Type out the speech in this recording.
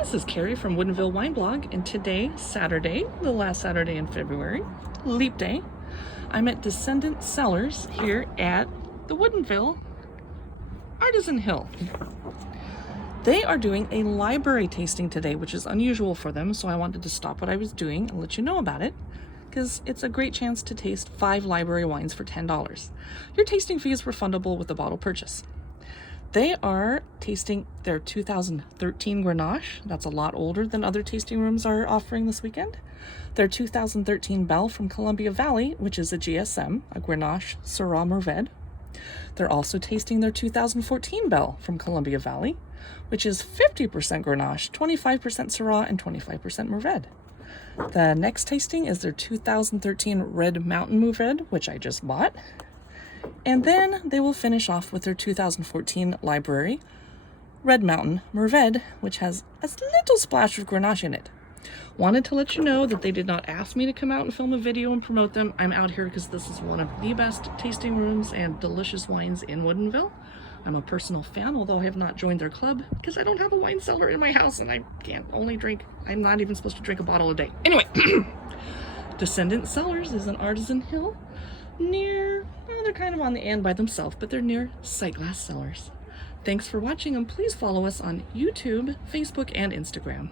This is Carrie from Woodinville Wine Blog, and today, Saturday, the last Saturday in February, Leap Day, I'm at Descendant Cellars here at the Woodinville Artisan Hill. They are doing a library tasting today, which is unusual for them, so I wanted to stop what I was doing and let you know about it, because it's a great chance to taste 5 library wines for $10. Your tasting fee is refundable with a bottle purchase. They are tasting their 2013 Grenache. That's a lot older than other tasting rooms are offering this weekend. Their 2013 Belle from Columbia Valley, which is a GSM, a Grenache Syrah Mourvèdre. They're also tasting their 2014 Belle from Columbia Valley, which is 50% Grenache, 25% Syrah, and 25% Mourvèdre. The next tasting is their 2013 Red Mountain Mourvèdre, which I just bought. And then they will finish off with their 2014 Library Red Mountain Mourvèdre, which has a little splash of Grenache in it. Wanted to let you know that they did not ask me to come out and film a video and promote them. I'm out here because this is one of the best tasting rooms and delicious wines in Woodinville. I'm a personal fan, although I have not joined their club because I don't have a wine cellar in my house and I can't only drink, I'm not even supposed to drink a bottle a day. Anyway, Descendant Cellars is in Artisan Hill near, well, they're kind of on the end by themselves, but they're near Sightglass Cellars. Thanks for watching, and please follow us on YouTube, Facebook, and Instagram.